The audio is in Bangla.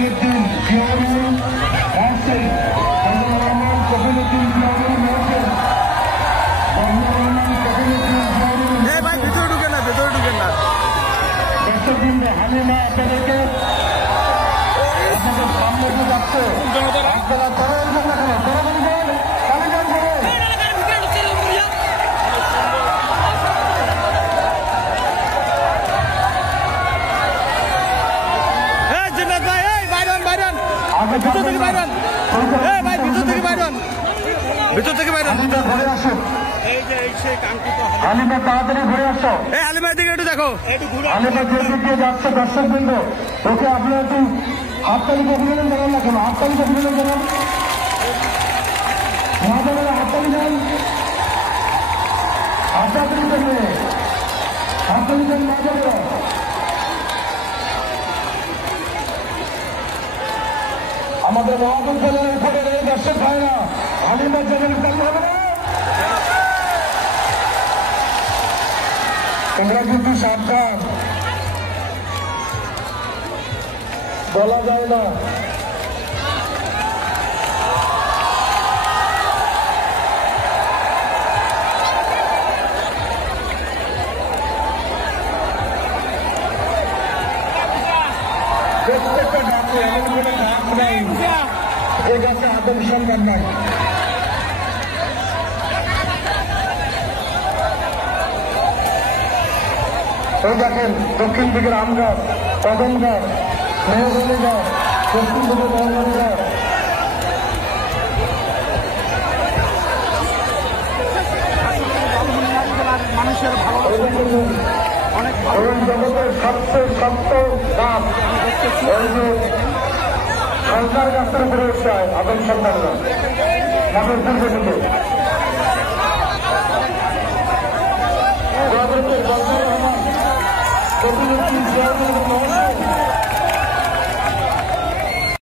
কপিলউদ্দিন জিয়াউল রাজশাহী, কপিলউদ্দিন জিয়াউল রাজশাহী, ভাই ভিতরে ঢুকেন না, ভিতরে ঢুকেন না। দর্শকবৃন্দ হালিমা আপনাদেরকে আপনাদের সামনে যাচ্ছে আপনারা ভিতর থেকে বাইরন, ভাই ভিতর থেকে বাইরন, ভিতর থেকে বাইরন। ঘরে আসো, হালিমা তাড়াতাড়ি ঘুরে আসো। এই হালিমার দিকে একটু দেখো, হালিমা যে দিকে যাচ্ছে দর্শকবৃন্দ, ওকে আপনারা একটু হাততালিকে অভিনন্দন জানান না কেন? হাততালিকে অভিনন্দন জানান, হাততালি দেন, হাততালি দেবে, হাততালি দেন না যাবে। আমাদের মহাপুর চ্যানেলের ফলে এই দর্শক ভাইরা হালিমা চ্যানেল চালু হবে না, তোমরা কিন্তু সাবধান, বলা যায় না। প্রত্যেকটা ডাকে এমন কোনো ডাক নাই যে গাছে আদম সম্মান নাই। এই দেখেন দক্ষিণ দিকের আম গাছ, কদম গাছ, মেহগনি গাছ, পশ্চিম দিকে মেহগনি গাছ, মানুষের ভালো অনেক জগতের সবচেয়ে শক্ত গাছ ওই যে সরকার গাছের উপরে উঠছে আদম সন্তানরা গাছের পূর্বে থেকে কপিলউদ্দিন জিয়াউল